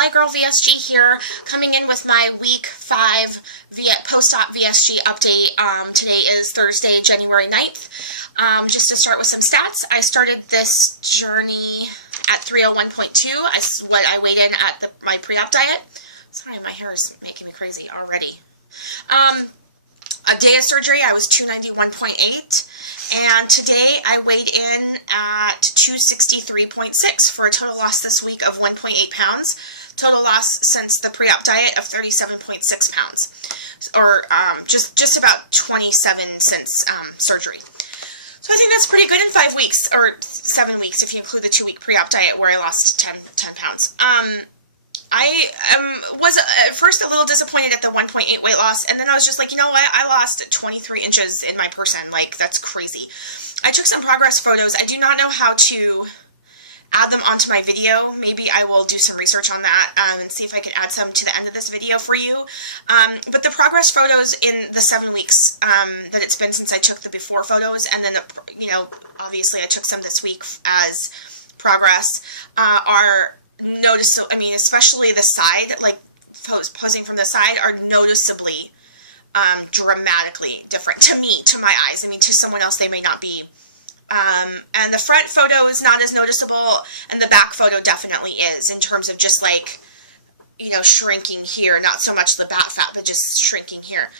Fly Girl VSG here, coming in with my week 5 post-op VSG update. Today is Thursday, January 9th. Just to start with some stats, I started this journey at 301.2, what I weighed in at my pre-op diet. Sorry, my hair is making me crazy already. A day of surgery, I was 291.8. And today I weighed in at 263.6 for a total loss this week of 1.8 pounds. Total loss since the pre-op diet of 37.6 pounds, or just about 27 since surgery. So I think that's pretty good in 5 weeks, or 7 weeks if you include the 2-week pre-op diet where I lost 10 pounds. I was at first a little disappointed at the 1.8 weight loss, and then I was just like, you know what, I lost 23 inches in my person, like, that's crazy. I took some progress photos. I do not know how to add them onto my video. Maybe I will do some research on that and see if I can add some to the end of this video for you. But the progress photos in the 7 weeks that it's been since I took the before photos, and then, obviously I took some this week as progress, are noticeable. I mean, especially the side, like posing from the side, are noticeably dramatically different to me, to my eyes. I mean, to someone else they may not be. And the front photo is not as noticeable, and the back photo definitely is, in terms of just like, shrinking here, not so much the back fat, but just shrinking here.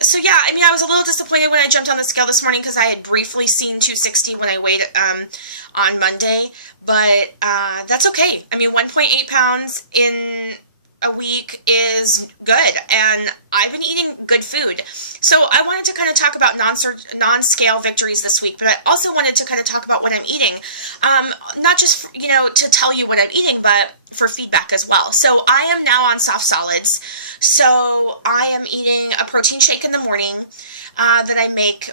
So yeah, I mean, I was a little disappointed when I jumped on the scale this morning because I had briefly seen 260 when I weighed on Monday, but that's okay. I mean, 1.8 pounds in a week is good, and I've been eating good food. So I wanted to kind of talk about non-scale victories this week, but I also wanted to kind of talk about what I'm eating, not just to tell you what I'm eating, but for feedback as well. So I am now on soft solids. So I am eating a protein shake in the morning that I make,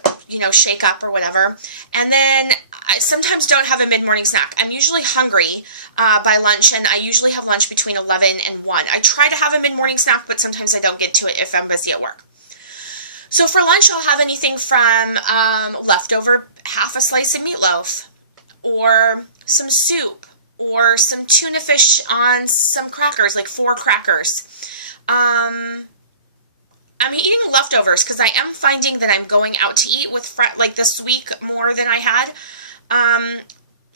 shake up or whatever, and then I sometimes don't have a mid-morning snack. I'm usually hungry by lunch, and I usually have lunch between 11 and 1. I try to have a mid-morning snack, but sometimes I don't get to it if I'm busy at work. So for lunch, I'll have anything from leftover half a slice of meatloaf, or some soup, or some tuna fish on some crackers, like 4 crackers. I'm eating leftovers because I am finding that I'm going out to eat with friends, like this week, more than I had.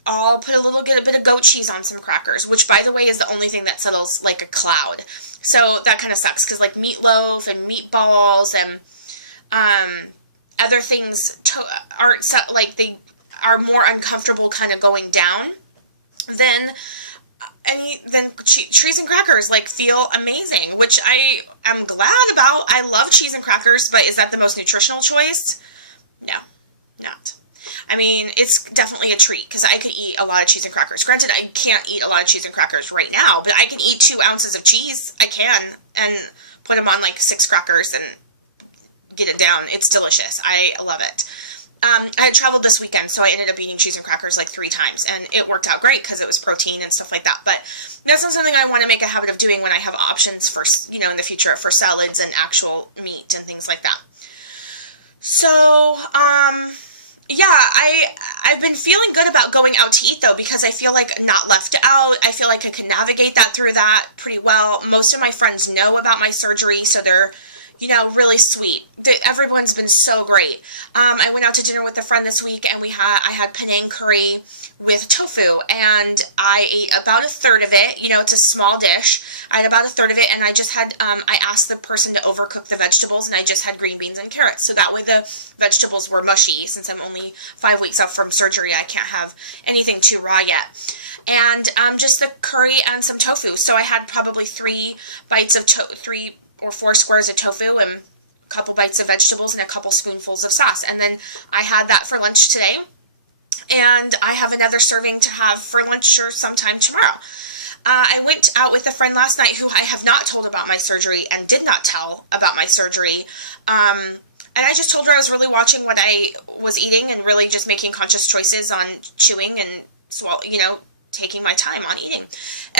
I'll put a little bit of goat cheese on some crackers, which, by the way, is the only thing that settles like a cloud. So that kind of sucks because like meatloaf and meatballs and other things aren't like, they are more uncomfortable kind of going down than cheese and crackers like feel amazing, which I am glad about. I love cheese and crackers, but is that the most nutritional choice? No, not. I mean, it's definitely a treat because I could eat a lot of cheese and crackers. Granted, I can't eat a lot of cheese and crackers right now, but I can eat 2 ounces of cheese. I can, and put them on like 6 crackers and get it down. It's delicious. I love it. I had traveled this weekend, so I ended up eating cheese and crackers like 3 times, and it worked out great because it was protein and stuff like that. But that's not something I want to make a habit of doing when I have options for, in the future for salads and actual meat and things like that. So, yeah, I've been feeling good about going out to eat, though, because I feel like not left out. I feel like I can navigate that through that pretty well. Most of my friends know about my surgery, so they're, really sweet. Everyone's been so great. I went out to dinner with a friend this week, and I had Penang curry with tofu, and I ate about a third of it. It's a small dish. I had about a third of it, and I just had, I asked the person to overcook the vegetables, and I just had green beans and carrots, so that way the vegetables were mushy. Since I'm only 5 weeks out from surgery, I can't have anything too raw yet. And just the curry and some tofu. So I had probably 3 bites of 3 or 4 squares of tofu and a couple bites of vegetables and a couple spoonfuls of sauce. And then I had that for lunch today. And I have another serving to have for lunch or sometime tomorrow. I went out with a friend last night who I have not told about my surgery and did not tell about my surgery. And I just told her I was really watching what I was eating and really just making conscious choices on chewing and taking my time on eating.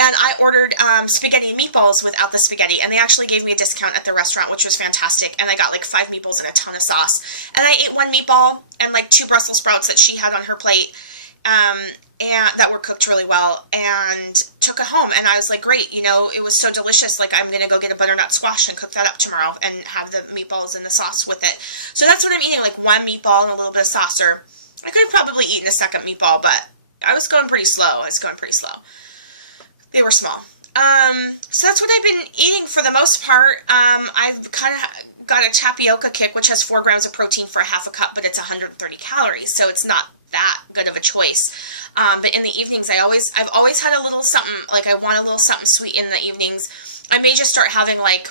And I ordered spaghetti and meatballs without the spaghetti, and they actually gave me a discount at the restaurant, which was fantastic. And I got like 5 meatballs and a ton of sauce. And I ate 1 meatball and like 2 Brussels sprouts that she had on her plate. and that were cooked really well, and took it home. And I was like, great, you know, it was so delicious. Like, I'm going to go get a butternut squash and cook that up tomorrow and have the meatballs and the sauce with it. So that's what I'm eating, like one meatball and a little bit of sauce. Or I could have probably eaten a second meatball, but I was going pretty slow. They were small. So that's what I've been eating for the most part. I've kind of got a tapioca kick, which has 4 grams of protein for a half a cup, but it's 130 calories, so it's not that good of a choice. But in the evenings, I've always had a little something, like I want a little something sweet in the evenings. I may just start having like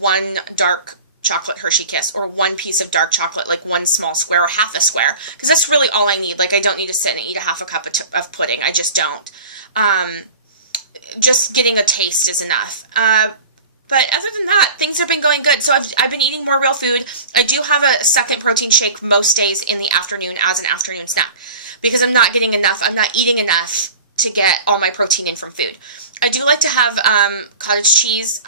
one dark chocolate Hershey Kiss, or one piece of dark chocolate, like one small square or half a square, because that's really all I need. Like, I don't need to sit and eat a half a cup of pudding. I just don't. Just getting a taste is enough. But other than that, things have been going good. So I've been eating more real food. I do have a second protein shake most days in the afternoon as an afternoon snack, because I'm not getting enough. I'm not eating enough to get all my protein in from food. I do like to have cottage cheese.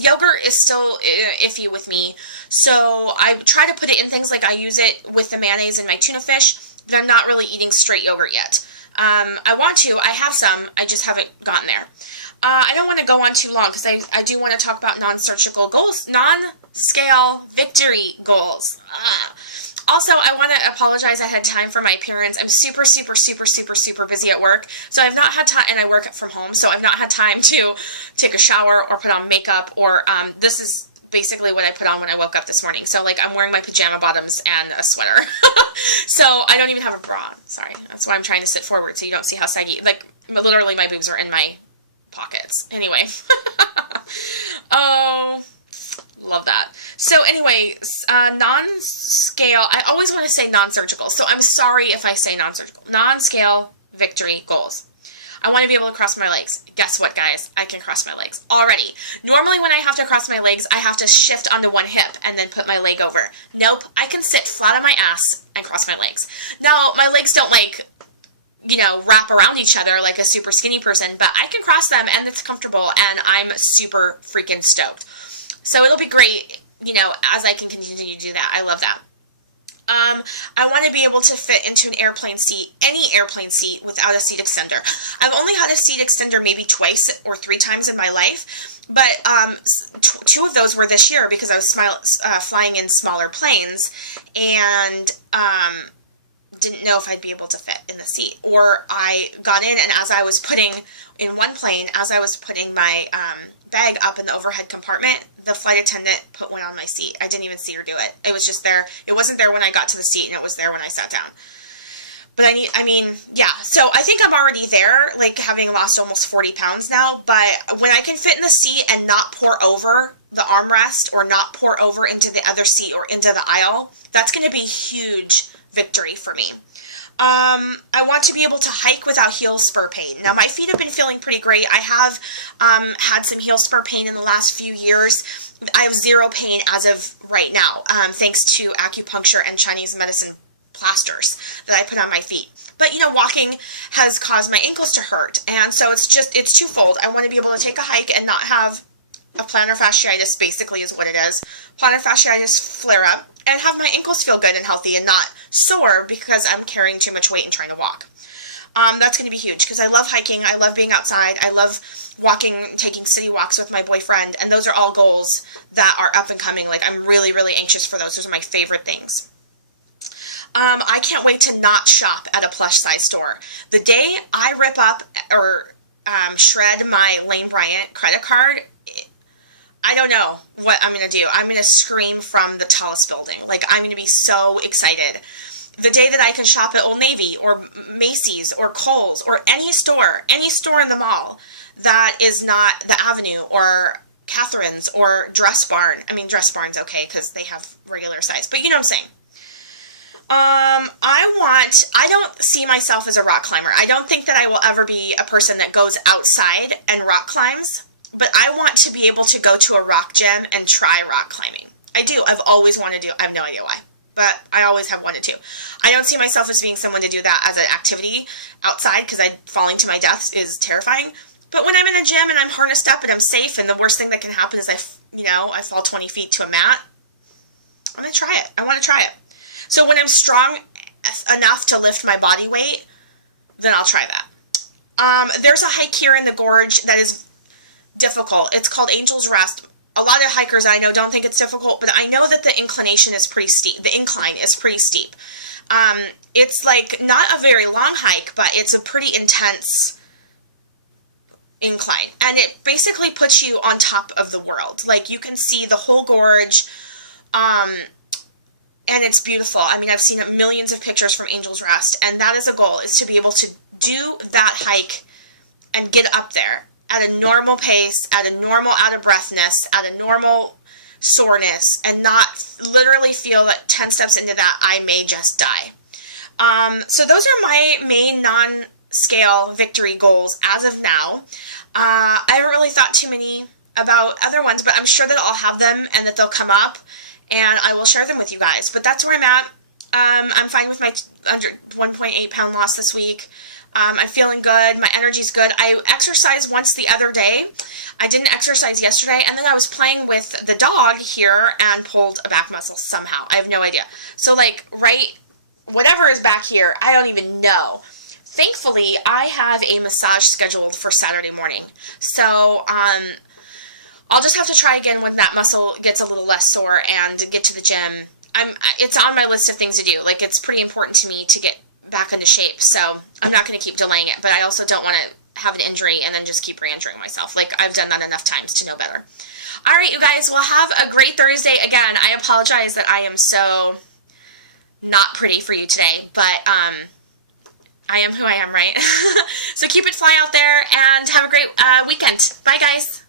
Yogurt is still iffy with me. So I try to put it in things, like I use it with the mayonnaise in my tuna fish, but I'm not really eating straight yogurt yet. I want to. I have some. I just haven't gotten there. I don't want to go on too long, because I do want to talk about non-surgical goals, non-scale victory goals. Also, I want to apologize ahead of time for my appearance. I'm super busy at work, so I've not had time, and I work from home, so I've not had time to take a shower or put on makeup, or this is basically what I put on when I woke up this morning. So, like, I'm wearing my pajama bottoms and a sweater. So I don't even have a bra. Sorry. That's why I'm trying to sit forward so you don't see how saggy. Like, literally my boobs are in my pockets. Anyway. Oh, love that. So anyway, non-scale, I always want to say non-surgical, so I'm sorry if I say non-surgical. Non-scale victory goals. I want to be able to cross my legs. Guess what, guys? I can cross my legs already. Normally when I have to cross my legs, I have to shift onto one hip and then put my leg over. Nope, I can sit flat on my ass and cross my legs. Now, my legs don't, like, you know, wrap around each other like a super skinny person, but I can cross them and it's comfortable, and I'm super freaking stoked. So it'll be great, you know, as I can continue to do that. I love that. I want to be able to fit into an airplane seat, any airplane seat, without a seat extender. I've only had a seat extender maybe twice or 3 times in my life, but 2 of those were this year, because I was flying in smaller planes, and didn't know if I'd be able to fit in the seat. Or I got in, and as I was putting, in one plane, as I was putting my bag up in the overhead compartment, the flight attendant put one on my seat. I didn't even see her do it. It was just there. It wasn't there when I got to the seat, and it was there when I sat down. But yeah, so I think I'm already there, like, having lost almost 40 pounds now, but when I can fit in the seat and not pour over the armrest, or not pour over into the other seat or into the aisle, that's going to be huge victory for me. I want to be able to hike without heel spur pain. Now, my feet have been feeling pretty great. I have had some heel spur pain in the last few years. I have 0 pain as of right now, thanks to acupuncture and Chinese medicine plasters that I put on my feet. But, you know, walking has caused my ankles to hurt, and so it's twofold. I want to be able to take a hike and not have a plantar fasciitis, basically, is what it is. Plantar fasciitis flare up, and have my ankles feel good and healthy and not sore because I'm carrying too much weight and trying to walk. That's going to be huge, because I love hiking, I love being outside, I love walking, taking city walks with my boyfriend, and those are all goals that are up and coming. Like, I'm really anxious for those. Those are my favorite things. I can't wait to not shop at a plush size store. The day I rip up or shred my Lane Bryant credit card, I don't know what I'm going to do. I'm going to scream from the tallest building. Like, I'm going to be so excited. The day that I can shop at Old Navy or Macy's or Kohl's or any store in the mall that is not the Avenue or Catherine's or Dress Barn. I mean, Dress Barn's okay because they have regular size, but you know what I'm saying. I don't see myself as a rock climber. I don't think that I will ever be a person that goes outside and rock climbs, but I want to be able to go to a rock gym and try rock climbing. I do. I've always wanted to. I have no idea why, but I always have wanted to. I don't see myself as being someone to do that as an activity outside, because falling to my death is terrifying. But when I'm in a gym and I'm harnessed up and I'm safe, and the worst thing that can happen is I fall 20 feet to a mat, I'm going to try it. I want to try it. So when I'm strong enough to lift my body weight, then I'll try that. There's a hike here in the gorge that is difficult. It's called Angel's Rest. A lot of hikers I know don't think it's difficult, but I know that the inclination is pretty steep. The incline is pretty steep. It's like not a very long hike, but it's a pretty intense incline. And it basically puts you on top of the world. Like you can see the whole gorge, and it's beautiful. I mean, I've seen millions of pictures from Angel's Rest, and that is a goal, is to be able to do that hike and get up there at a normal pace, at a normal out-of-breathness, at a normal soreness, and not literally feel that 10 steps into that I may just die. So those are my main non-scale victory goals as of now. I haven't really thought too many about other ones, but I'm sure that I'll have them and that they'll come up, and I will share them with you guys. But that's where I'm at. I'm fine with my under 1.8 pound loss this week. I'm feeling good. My energy's good. I exercised once the other day. I didn't exercise yesterday, and then I was playing with the dog here and pulled a back muscle somehow. I have no idea. So, like, whatever is back here, I don't even know. Thankfully, I have a massage scheduled for Saturday morning. So, I'll just have to try again when that muscle gets a little less sore and get to the gym. It's on my list of things to do. Like, it's pretty important to me to get back into shape, so I'm not going to keep delaying it, but I also don't want to have an injury and then just keep re-injuring myself. Like, I've done that enough times to know better. All right, you guys, well, have a great Thursday. Again, I apologize that I am so not pretty for you today, but I am who I am, right? So keep it flying out there, and have a great weekend. Bye, guys.